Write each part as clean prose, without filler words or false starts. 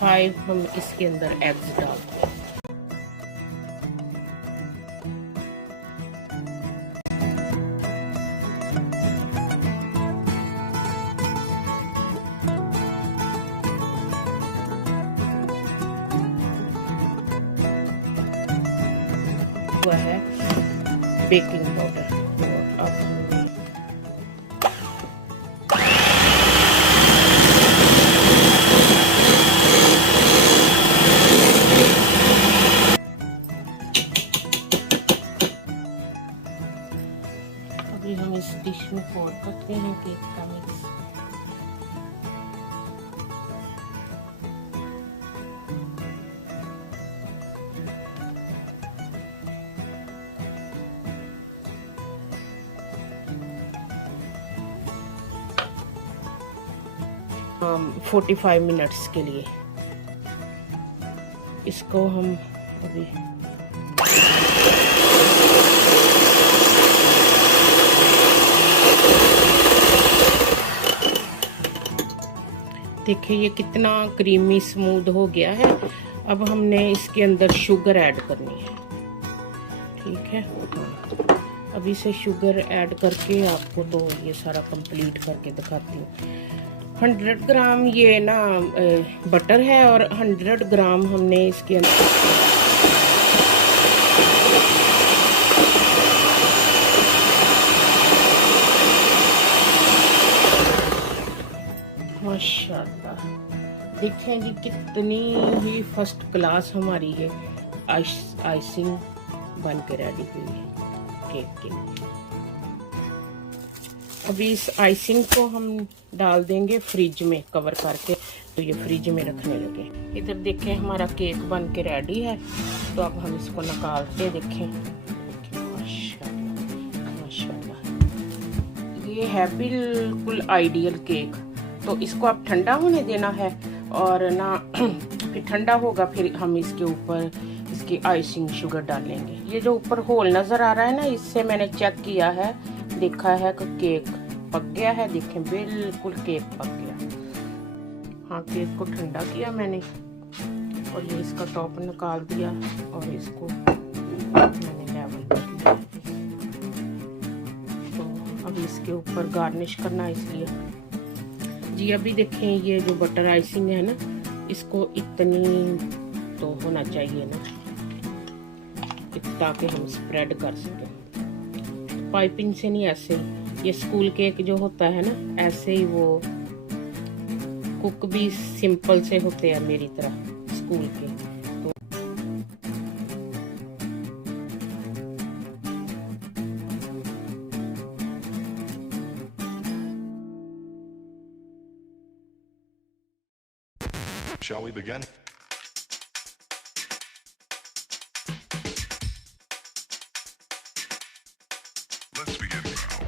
5 हम इसके अंदर एग्स डालते हैं। हुआ है बेकिंग पाउडर, तो अब अभी हम इस डिश में पोर करते हैं केक का मिक्स। हम 45 मिनट्स के लिए इसको हम अभी देखिए ये कितना क्रीमी स्मूथ हो गया है। अब हमने इसके अंदर शुगर ऐड करनी है, ठीक है। अभी से शुगर ऐड करके आपको तो ये सारा कंप्लीट करके दिखाती हूँ। 100 ग्राम ये ना बटर है और 100 ग्राम हमने इसके अंदर माशाल्लाह देखें जी कितनी ही फर्स्ट क्लास हमारी ये आइसिंग बन के रेडी हुई है केक के लिए। अभी इस आइसिंग को हम डाल देंगे फ्रिज में कवर करके, तो ये फ्रिज में रखने लगे। इधर देखें हमारा केक बन के रेडी है, तो अब हम इसको निकाल के देखें। माशाल्लाह माशाल्लाह ये है बिल्कुल आइडियल केक। तो इसको अब ठंडा होने देना है और ना फिर ठंडा होगा, फिर हम इसके ऊपर इसकी आइसिंग शुगर डालेंगे। ये जो ऊपर होल नज़र आ रहा है ना, इससे मैंने चेक किया है, देखा है कि केक पक गया है। देखें बिल्कुल केक पक गया। हाँ केक को ठंडा किया मैंने और ये इसका टॉप निकाल दिया और इसको मैंने लेवल कर दिया। तो अब इसके ऊपर गार्निश करना, इसलिए जी अभी देखें ये जो बटर आइसिंग है ना, इसको इतनी तो होना चाहिए ना, ताकि हम स्प्रेड कर सकें। पाइपिंग से नहीं, ऐसे ही ये स्कूल केक जो होता है ना, ऐसे ही वो कुक भी सिंपल से होते हैं मेरी तरह स्कूल के। Shall we begin? Let's begin now.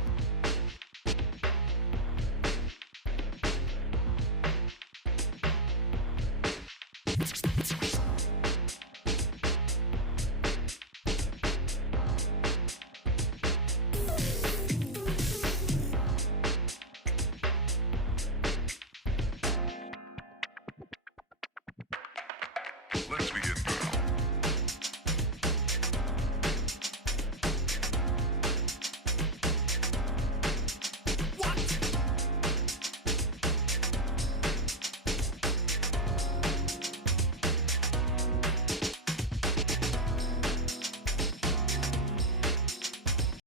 Let's begin.